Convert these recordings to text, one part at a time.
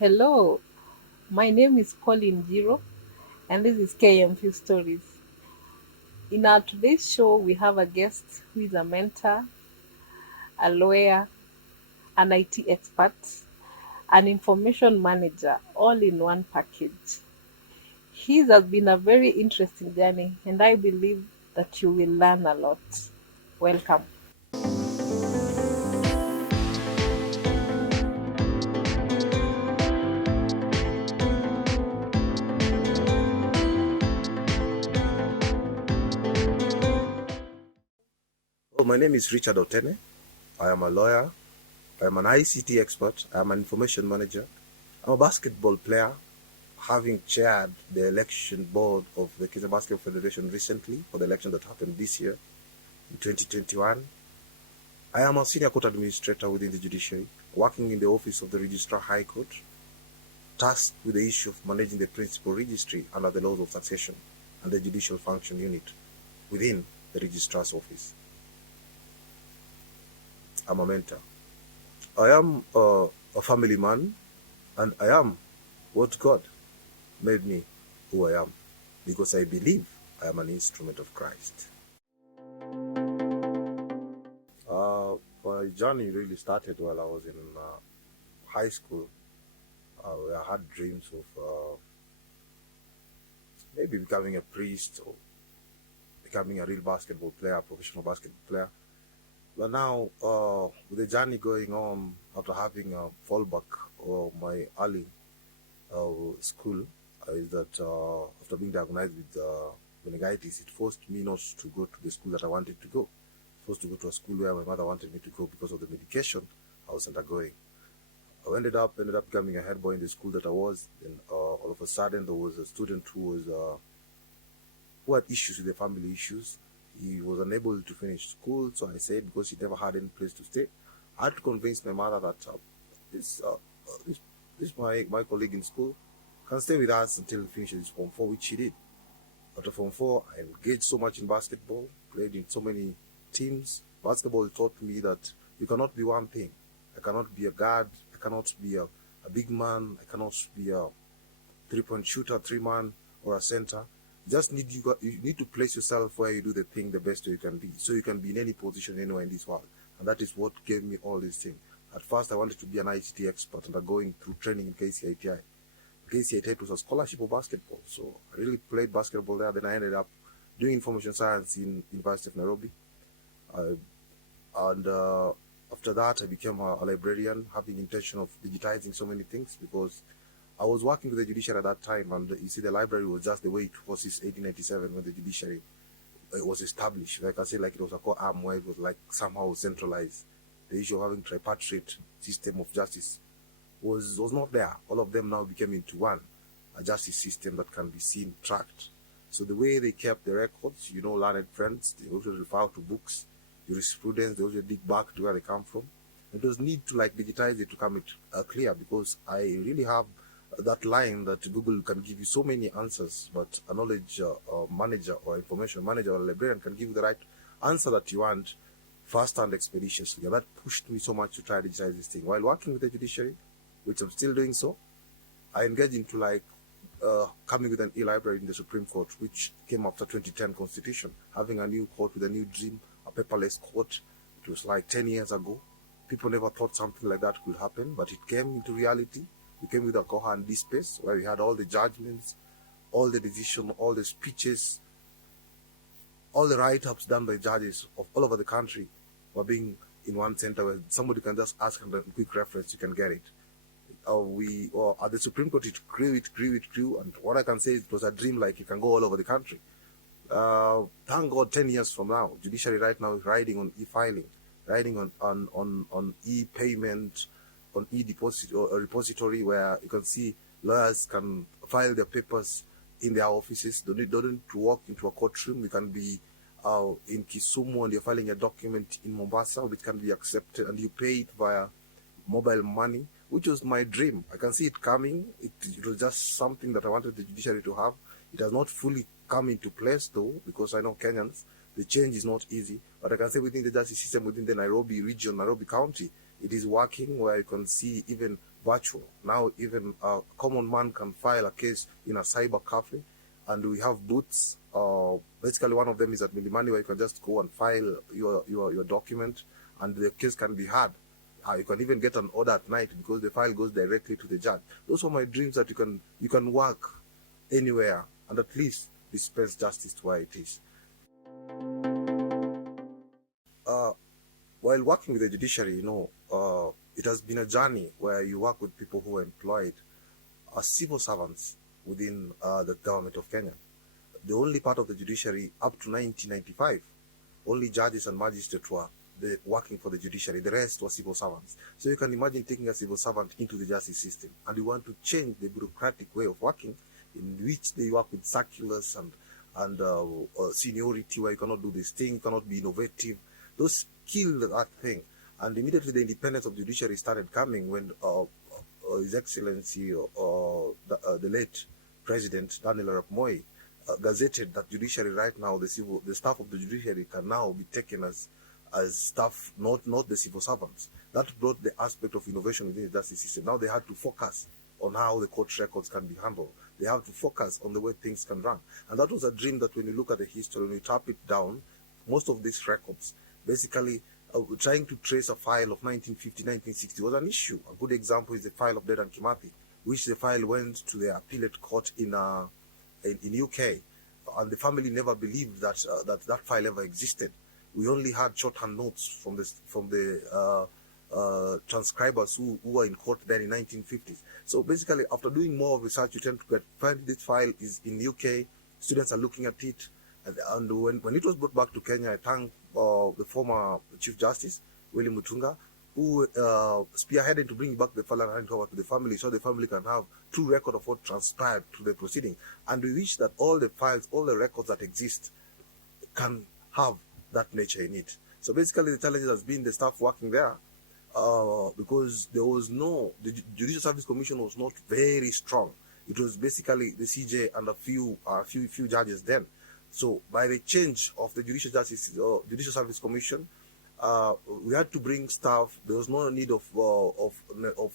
Hello, my name is Colin Giro, and this is KMF Stories. In our today's show, we have a guest who is a mentor, a lawyer, an IT expert, an information manager, all in one package. His has been a very interesting journey, and I believe that you will learn a lot. Welcome. Oh, my name is Richard Otene. I am a lawyer. I am an ICT expert. I am an information manager. I'm a basketball player, having chaired the election board of the Kenya Basketball Federation recently for the election that happened this year in 2021. I am a senior court administrator within the Judiciary, working in the office of the Registrar High Court, tasked with the issue of managing the principal registry under the laws of succession and the judicial function unit within the Registrar's office. I'm a mentor. I am a family man, and I am what God made me who I am, because I believe I am an instrument of Christ. My journey really started while I was in high school. I had dreams of maybe becoming a priest or becoming a real basketball player, professional basketball player. But now, with the journey going on, after having a fallback of my early school, is that after being diagnosed with meningitis, it forced me not to go to the school that I wanted to go. Forced to go to a school where my mother wanted me to go because of the medication I was undergoing. I ended up becoming a head boy in the school that I was. And all of a sudden, there was a student who had issues with the family issues. He was unable to finish school, so I said, because he never had any place to stay, I had to convince my mother that this my colleague in school can stay with us until he finishes Form 4, which he did. After Form 4, I engaged so much in basketball, played in so many teams. Basketball taught me that you cannot be one thing. I cannot be a guard, I cannot be a big man, I cannot be a three-point shooter, three-man, or a center. You need to place yourself where you do the thing the best way you can be, so you can be in any position anywhere in this world. And that is what gave me all these things. At first, I wanted to be an ICT expert, and going through training in KCITI. KCITI was a scholarship of basketball, so I really played basketball there. Then I ended up doing information science in University of Nairobi. And after that, I became a librarian, having intention of digitizing so many things, because I was working with the judiciary at that time, and you see, the library was just the way it was since 1897 when the judiciary was established. Like I say, like it was a core arm where it was like somehow centralized. The issue of having tripartite system of justice was not there. All of them now became into one, a justice system that can be seen, tracked. So the way they kept the records, learned friends, they also refer to books, jurisprudence, they also dig back to where they come from. It was need to digitize it to come it clear, because I really have that line that Google can give you so many answers, but a knowledge manager or information manager or librarian can give you the right answer that you want fast and expeditiously. And that pushed me so much to try to digitize this thing. While working with the judiciary, which I'm still doing so, I engaged into coming with an e-library in the Supreme Court, which came after 2010 Constitution, having a new court with a new dream, a paperless court. It was 10 years ago. People never thought something like that could happen, but it came into reality. We came with a Kohan space where we had all the judgments, all the decisions, all the speeches, all the write-ups done by judges of all over the country were being in one center where somebody can just ask and a quick reference, you can get it. At the Supreme Court, it grew, and what I can say is it was a dream, like you can go all over the country. Thank God, 10 years from now, judiciary right now is riding on e-filing, riding on e-payment, on e-deposit or a repository where you can see lawyers can file their papers in their offices. Don't need to walk into a courtroom. You can be in Kisumu and you're filing a document in Mombasa, which can be accepted, and you pay it via mobile money, which was my dream. I can see it coming. It was just something that I wanted the judiciary to have. It has not fully come into place though, because I know Kenyans, the change is not easy. But I can say within the justice system, within the Nairobi region, Nairobi County, it is working, where you can see even virtual. Now even a common man can file a case in a cyber cafe, and we have booths. Basically, one of them is at Milimani, where you can just go and file your document, and the case can be heard. You can even get an order at night because the file goes directly to the judge. Those are my dreams, that you can work anywhere and at least dispense justice to where it is. Uh, while working with the judiciary, it has been a journey where you work with people who are employed as civil servants within the government of Kenya. The only part of the judiciary up to 1995, only judges and magistrates were working for the judiciary. The rest were civil servants. So you can imagine taking a civil servant into the justice system, and you want to change the bureaucratic way of working, in which they work with circulars and seniority, where you cannot do this thing, you cannot be innovative. Those kill that thing. And immediately the independence of judiciary started coming when His Excellency, the late President Daniel Arap Moi, gazetted that judiciary right now, the staff of the judiciary can now be taken as staff, not the civil servants. That brought the aspect of innovation within the justice system. Now they had to focus on how the court records can be handled. They have to focus on the way things can run. And that was a dream that when you look at the history, when you tap it down, most of these records, basically trying to trace a file of 1950, 1960 was an issue. A good example is the file of Dedan Kimathi, which the file went to the appellate court in UK, and the family never believed that that file ever existed. We only had shorthand notes from the transcribers who were in court then in 1950s. So basically, after doing more research, you tend to find this file is in UK. Students are looking at it, and when it was brought back to Kenya, I thank the former Chief Justice William Mutunga, who spearheaded to bring back the file and hand it over to the family, so the family can have true record of what transpired through the proceeding. And we wish that all the files, all the records that exist, can have that nature in it. So basically, the challenge has been the staff working there, because the Judicial Service Commission was not very strong. It was basically the CJ and a few judges then. So by the change of the Judicial Service Commission, we had to bring staff. There was no need of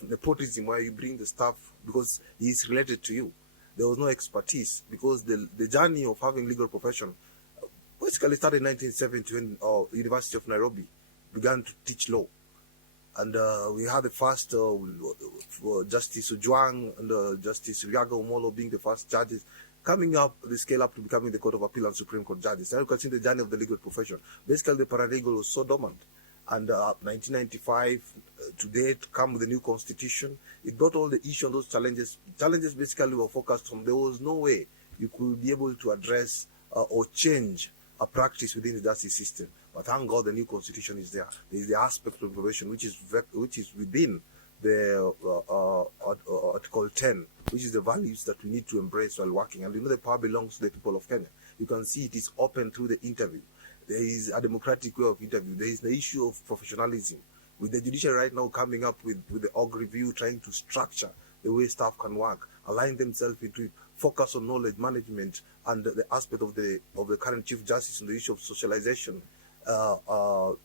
nepotism, where you bring the staff because he is related to you. There was no expertise, because the journey of having legal profession basically started in 1970 when University of Nairobi began to teach law. And we had the first Justice Ojwang and Justice Riaga Omolo being the first judges, coming up the scale up to becoming the Court of Appeal and Supreme Court judges. And you can see the journey of the legal profession. Basically, the paralegal was so dormant. And 1995 to date, come with the new constitution, it brought all the issues and those challenges. Challenges basically were focused on there was no way you could be able to address or change a practice within the justice system. But thank God the new constitution is there. There is the aspect of probation which is within the Article 10, which is the values that we need to embrace while working. And the power belongs to the people of Kenya. You can see it is open through the interview. There is a democratic way of interview. There is the issue of professionalism. With the judiciary right now coming up with the org review, trying to structure the way staff can work, align themselves into it, focus on knowledge management and the aspect of the current Chief Justice on the issue of socialization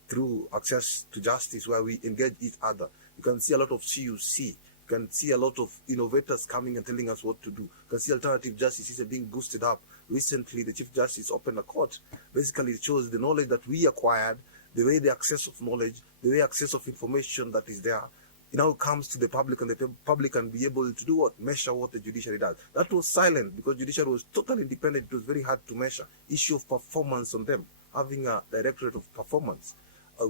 through access to justice, where we engage each other. You can see a lot of CUC. You can see a lot of innovators coming and telling us what to do. You can see alternative justice being boosted up. Recently, the Chief Justice opened a court. Basically, it shows the knowledge that we acquired, the way the access of knowledge, the way access of information that is there, it now comes to the public, and the public can be able to do what? Measure what the judiciary does. That was silent because judiciary was totally independent. It was very hard to measure. Issue of performance on them, having a directorate of performance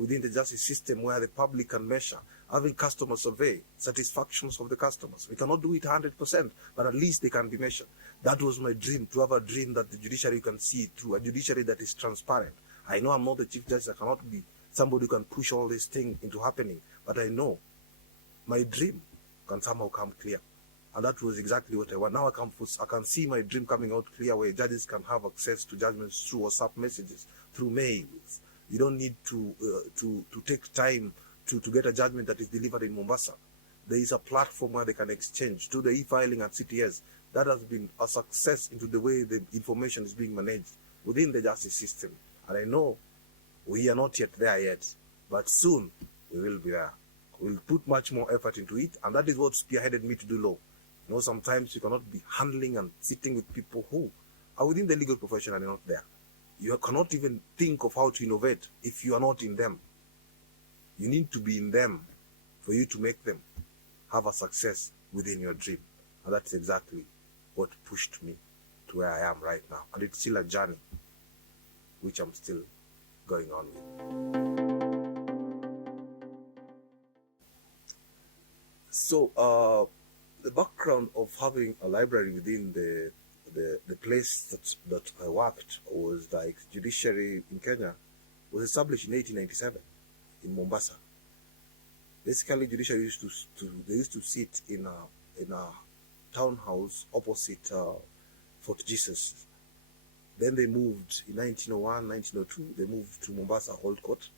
within the justice system where the public can measure, having customer survey, satisfactions of the customers. We cannot do it 100%, but at least they can be measured. That was my dream, to have a dream that the judiciary can see through, a judiciary that is transparent. I know I'm not the Chief Justice. I cannot be somebody who can push all these things into happening, but I know my dream can somehow come clear. And that was exactly what I want. Now I can see my dream coming out clear, where judges can have access to judgments through WhatsApp messages, through mails. You don't need to take time to get a judgment that is delivered in Mombasa. There is a platform where they can exchange to the e-filing at CTS. That has been a success into the way the information is being managed within the justice system. And I know we are not yet there yet, but soon we will be there. We'll put much more effort into it, and that is what spearheaded me to do law. Sometimes you cannot be handling and sitting with people who are within the legal profession and are not there. You cannot even think of how to innovate if you are not in them. You need to be in them for you to make them have a success within your dream. And that's exactly what pushed me to where I am right now. And it's still a journey which I'm still going on with. So the background of having a library within the place that I worked was like Judiciary in Kenya was established in 1897 in Mombasa. Basically, Judiciary used to sit in a townhouse opposite Fort Jesus. Then they moved in 1901, 1902. They moved to Mombasa Old Court.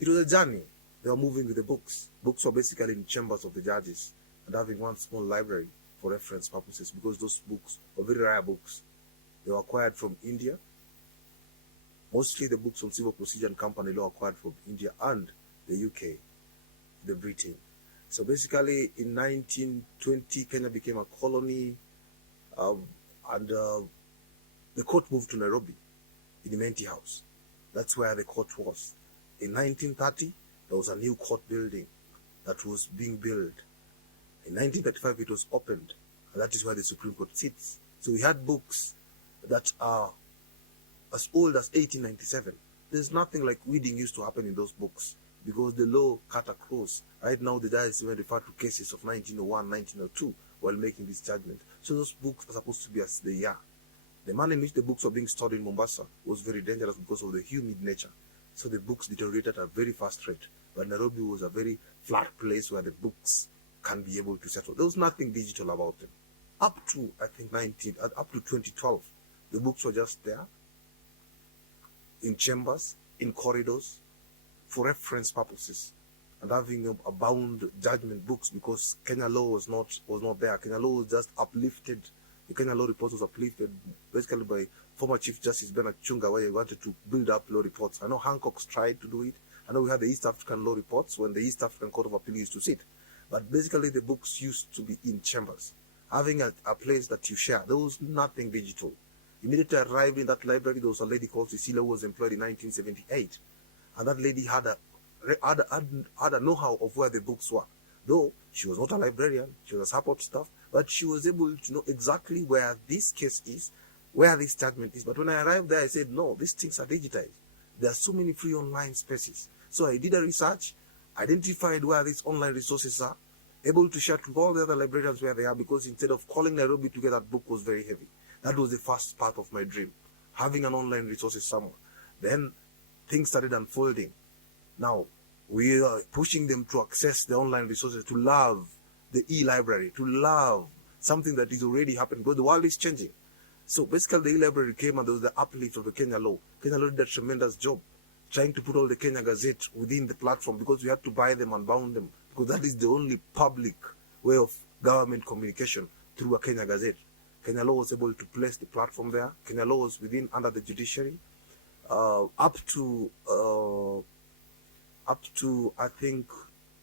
It was a journey. They were moving with the books. Books were basically in chambers of the judges and having one small library for reference purposes, because those books were very rare books. They were acquired from India. Mostly the books on civil procedure and company law acquired from India and the UK, the Britain. So basically in 1920, Kenya became a colony, and the court moved to Nairobi in Imenti House. That's where the court was. In 1930, there was a new court building that was being built. In 1935, it was opened, and that is where the Supreme Court sits. So we had books that are as old as 1897. There's nothing like reading used to happen in those books because the law cut across. Right now, the judges even refer to cases of 1901, 1902 while making this judgment. So those books are supposed to be as they are. The manner in which the books were being stored in Mombasa was very dangerous because of the humid nature. So the books deteriorated at a very fast rate. But Nairobi was a very flat place where the books can be able to settle. There was nothing digital about them. Up to, I think, up to 2012, the books were just there in chambers, in corridors, for reference purposes, and having a bound judgment books because Kenya law was not there. Kenya law was just uplifted. The Kenya law report was uplifted basically by former Chief Justice Bernard Chunga, where he wanted to build up law reports. I know Hancock's tried to do it. I know we had the East African law reports when the East African Court of Appeal used to sit. But basically the books used to be in chambers, having a place that you share. There was nothing digital. Immediately I arrived in that library, there was a lady called Cecilia who was employed in 1978. And that lady had a know-how of where the books were. Though she was not a librarian, she was a support staff, but she was able to know exactly where this case is, where this judgment is. But when I arrived there, I said, no, these things are digitized. There are so many free online spaces. So I did a research, identified where these online resources are, able to share to all the other librarians where they are, because instead of calling Nairobi to get that book was very heavy. That was the first part of my dream, having an online resources somewhere. Then things started unfolding. Now, we are pushing them to access the online resources, to love the e-library, to love something that is already happening, because the world is changing. So basically the e-library came and there was the uplift of the Kenya law. Kenya law did a tremendous job trying to put all the Kenya Gazette within the platform, because we had to buy them and bound them, because that is the only public way of government communication, through a Kenya Gazette. Kenya law was able to place the platform there. Kenya law was under the judiciary up to I think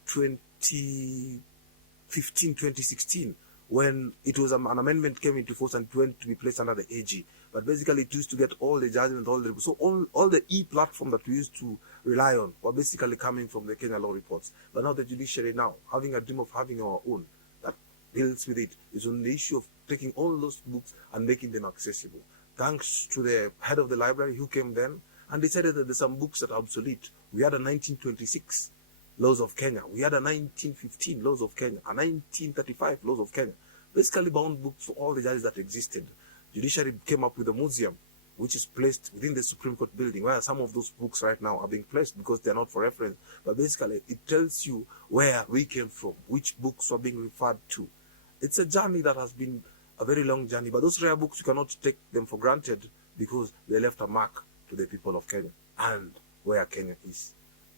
2015, 2016, when it was an amendment came into force and it went to be placed under the AG. But basically it used to get all the judgment, all the e-platform that we used to rely on were basically coming from the Kenya law reports. But now the judiciary, now having a dream of having our own that deals with it, is on the issue of taking all those books and making them accessible. Thanks to the head of the library who came then and decided that there's some books that are obsolete. We had a 1926 laws of Kenya. We had a 1915 laws of Kenya, a 1935 laws of Kenya. Basically bound books for all the judges that existed. Judiciary came up with a museum, which is placed within the Supreme Court building, where some of those books right now are being placed because they're not for reference. But basically it tells you where we came from, which books were being referred to. It's a journey that has been a very long journey, but those rare books, you cannot take them for granted because they left a mark to the people of Kenya and where Kenya is.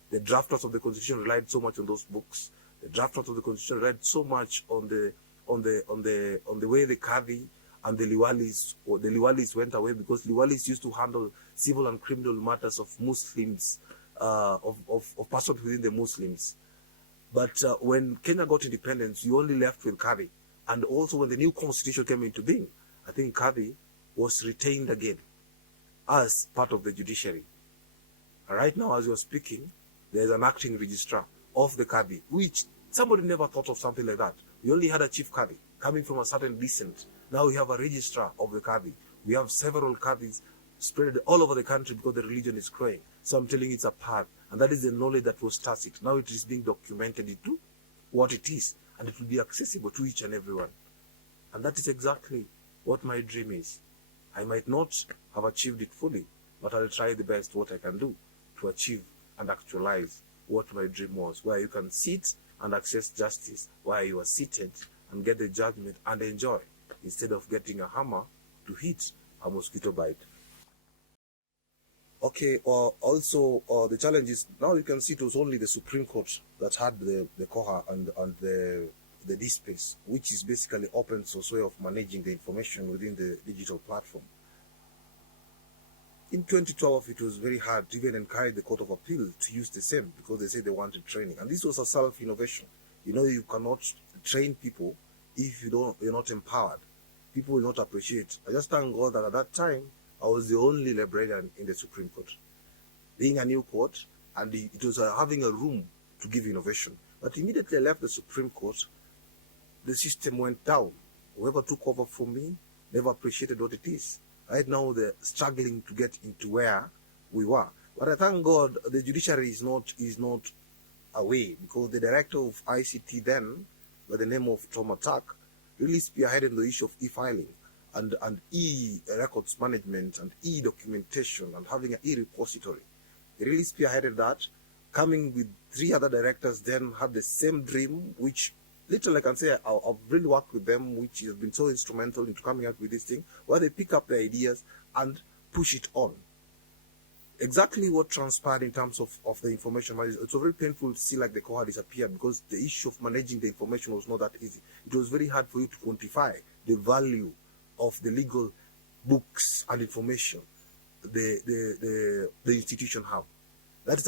The drafters of the Constitution relied so much on those books. The drafters of the Constitution relied so much on the way the Kadhi and the Liwalis went away, because Liwalis used to handle civil and criminal matters of Muslims, of persons within the Muslims. But when Kenya got independence, you only left with Kadhi. And also when the new constitution came into being, I think Kadhi was retained again as part of the judiciary. And right now, as you're speaking, there's an acting registrar of the Kadhi, which somebody never thought of something like that. We only had a chief Kadhi coming from a certain descent. Now we have a registrar of the Kadhi. We have several Kadhis spread all over the country because the religion is growing. So I'm telling you, it's a path. And that is the knowledge that was tacit. Now it is being documented into what it is. And it will be accessible to each and everyone. And that is exactly what my dream is. I might not have achieved it fully, but I'll try the best what I can do to achieve and actualize what my dream was, where you can sit and access justice, where you are seated and get the judgment and enjoy, instead of getting a hammer to hit a mosquito bite. Okay, also the challenge is, now you can see it was only the Supreme Court that had the COHA and the DSpace, which is basically open source way of managing the information within the digital platform. In 2012, it was very hard to even encourage the Court of Appeal to use the same, because they said they wanted training. And this was a self-innovation. You know, you cannot train people if you're not empowered. People will not appreciate. I just thank God that at that time, I was the only librarian in the Supreme Court. Being a new court, and it was having a room to give innovation. But immediately I left the Supreme Court, the system went down. Whoever took over from me never appreciated what it is. Right now, they're struggling to get into where we were. But I thank God the judiciary is not away, because the director of ICT then, by the name of Tom Attack, really spearheaded the issue of e-filing and e-records management and e-documentation and having an e-repository. He really spearheaded that, coming with 3 other directors then had the same dream, which little I can say I've really worked with them, which has been so instrumental into coming up with this thing, where they pick up the ideas and push it on. Exactly what transpired in terms of the information. It's very painful to see like the COHA disappeared, because the issue of managing the information was not that easy. It was very hard for you to quantify the value of the legal books and information the institution have. That is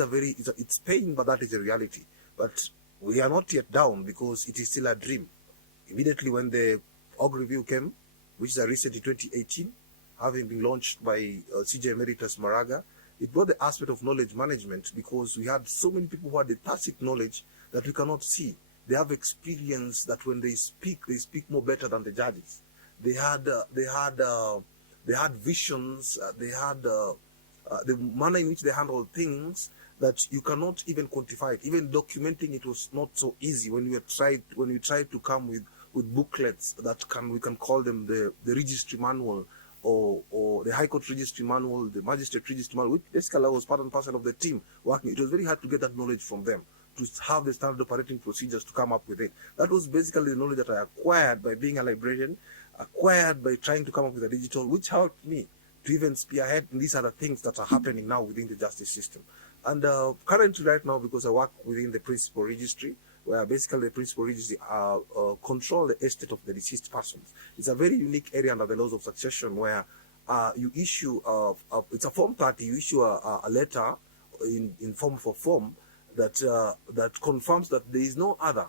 it's pain, but that is a reality. But we are not yet down, because it is still a dream. Immediately when the org review came, which is a recent in 2018, having been launched by CJ Emeritus Maraga, it brought the aspect of knowledge management, because we had so many people who had the tacit knowledge that we cannot see. They have experience that when they speak more better than the judges. They had visions. They had the manner in which they handled things that you cannot even quantify it. Even documenting it was not so easy when we tried to come with booklets that we can call them the registry manual, or the High Court Registry Manual, the Magistrate Registry Manual, which basically was part and parcel of the team working. It was very hard to get that knowledge from them, to have the standard operating procedures to come up with it. That was basically the knowledge that I acquired by being a librarian, acquired by trying to come up with a digital, which helped me to even spearhead. And these are the things that are happening now within the justice system. And currently right now, because I work within the principal registry, where basically the principal registry control the estate of the deceased persons. It's a very unique area under the laws of succession, where you issue, it's a Form 30, you issue a letter in form of a form that confirms that there is no other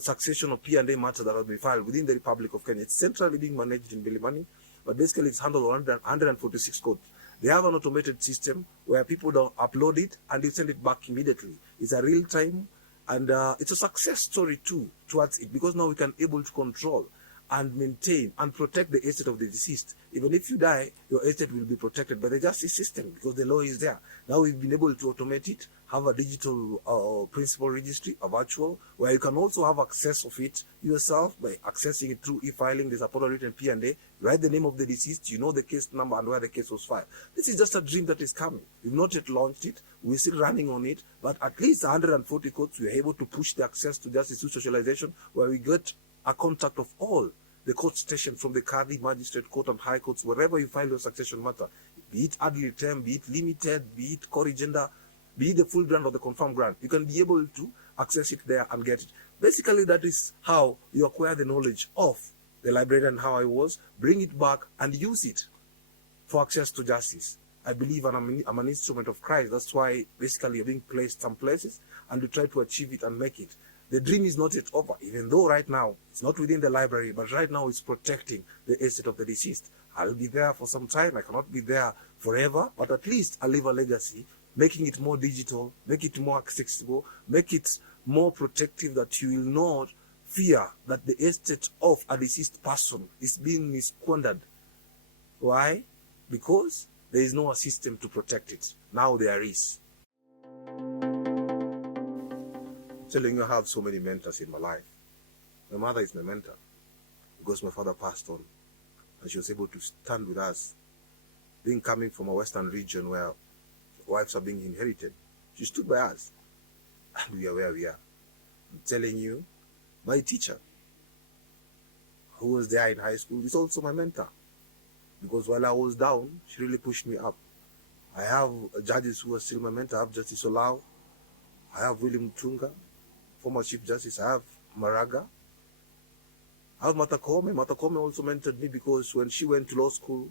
succession or P&A matter that has been filed within the Republic of Kenya. It's centrally being managed in Milimani, but basically it's handled on 146 codes. They have an automated system where people don't upload it and you send it back immediately. It's a real time, and it's a success story too towards it, because now we can able to control and maintain and protect the estate of the deceased. Even if you die, your estate will be protected by the justice system, because the law is there. Now we've been able to automate it, have a digital principal registry, a virtual, where you can also have access of it yourself by accessing it through e-filing. There's a portal written P&A, write the name of the deceased, you know the case number and where the case was filed. This is just a dream that is coming. We've not yet launched it. We're still running on it, but at least 140 courts, we are able to push the access to justice through socialization, where we get a contact of all the court stations, from the Kadhi, Magistrate Court and High Courts, wherever you file your succession matter, be it ad litem, be it limited, be it corrigenda, be it the full grant or the confirmed grant. You can be able to access it there and get it. Basically, that is how you acquire the knowledge of the librarian, how I was, bring it back and use it for access to justice. I believe I'm an instrument of Christ. That's why basically you're being placed some places and you try to achieve it and make it. The dream is not yet over, even though right now it's not within the library, but right now it's protecting the estate of the deceased. I'll be there for some time. I cannot be there forever, but at least I'll leave a legacy, making it more digital, make it more accessible, make it more protective, that you will not fear that the estate of a deceased person is being misquandered. Why? Because there is no system to protect it. Now there is. Telling you, I have so many mentors in my life. My mother is my mentor because my father passed on and she was able to stand with us. Being coming from a western region where wives are being inherited, she stood by us and we are where we are. I'm telling you, my teacher, who was there in high school, is also my mentor because while I was down, she really pushed me up. I have judges who are still my mentor. I have Justice Olau, I have William Tunga, former Chief Justice. I have Maraga. I have Martha Koome. Martha Koome also mentored me because when she went to law school,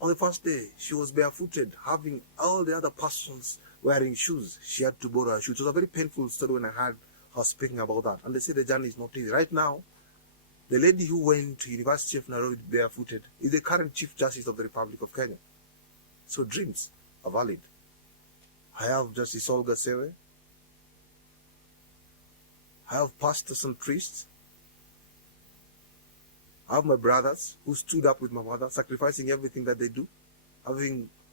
on the first day, she was barefooted, having all the other persons wearing shoes. She had to borrow her shoes. It was a very painful story when I heard her speaking about that. And they say the journey is not easy. Right now, the lady who went to University of Nairobi barefooted is the current Chief Justice of the Republic of Kenya. So dreams are valid. I have Justice Olga Sewe. I have pastors and priests. I have my brothers who stood up with my mother, sacrificing everything that they do,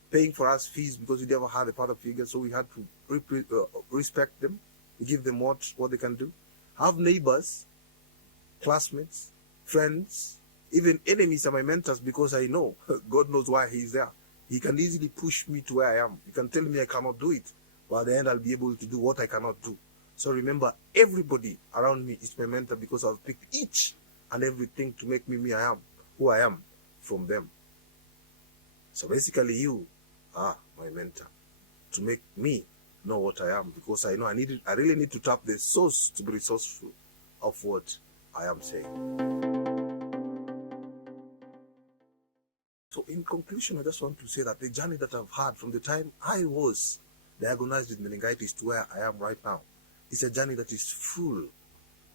paying for us fees because we never had a father figure, so we had to respect them, give them what they can do. I have neighbors, classmates, friends, even enemies are my mentors because I know God knows why He's there. He can easily push me to where I am. He can tell me I cannot do it, but at the end I'll be able to do what I cannot do. So remember, everybody around me is my mentor because I've picked each and everything to make me who I am from them. So basically you are my mentor to make me know what I am, because I know I really need to tap the source to be resourceful of what I am saying. So in conclusion, I just want to say that the journey that I've had from the time I was diagnosed with meningitis to where I am right now is a journey that is full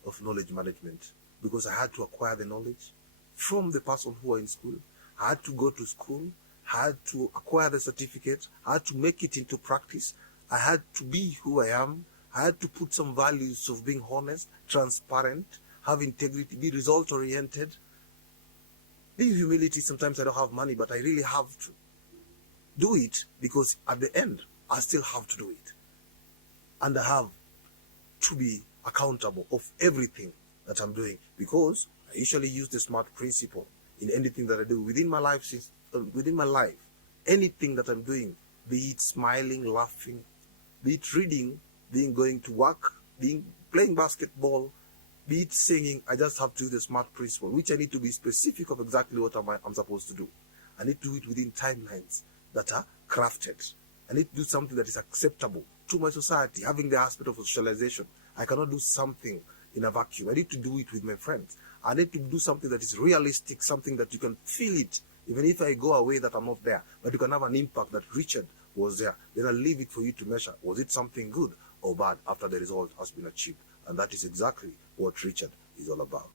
of knowledge management, because I had to acquire the knowledge from the person who was in school. I had to go to school. I had to acquire the certificate. I had to make it into practice. I had to be who I am. I had to put some values of being honest, transparent, have integrity, be result-oriented, be humility. Sometimes I don't have money, but I really have to do it because at the end, I still have to do it. And I have to be accountable of everything that I'm doing, because I usually use the SMART principle in anything that I do within my life. Anything that I'm doing, be it smiling, laughing, be it reading, being going to work, playing basketball, be it singing, I just have to use the SMART principle, which I need to be specific of exactly what I'm supposed to do. I need to do it within timelines that are crafted. I need to do something that is acceptable to my society, having the aspect of socialization. I cannot do something in a vacuum. I need to do it with my friends. I need to do something that is realistic, something that you can feel it, even if I go away that I'm not there, but you can have an impact that Richard was there. Then I'll leave it for you to measure. Was it something good or bad after the result has been achieved? And that is exactly what Richard is all about.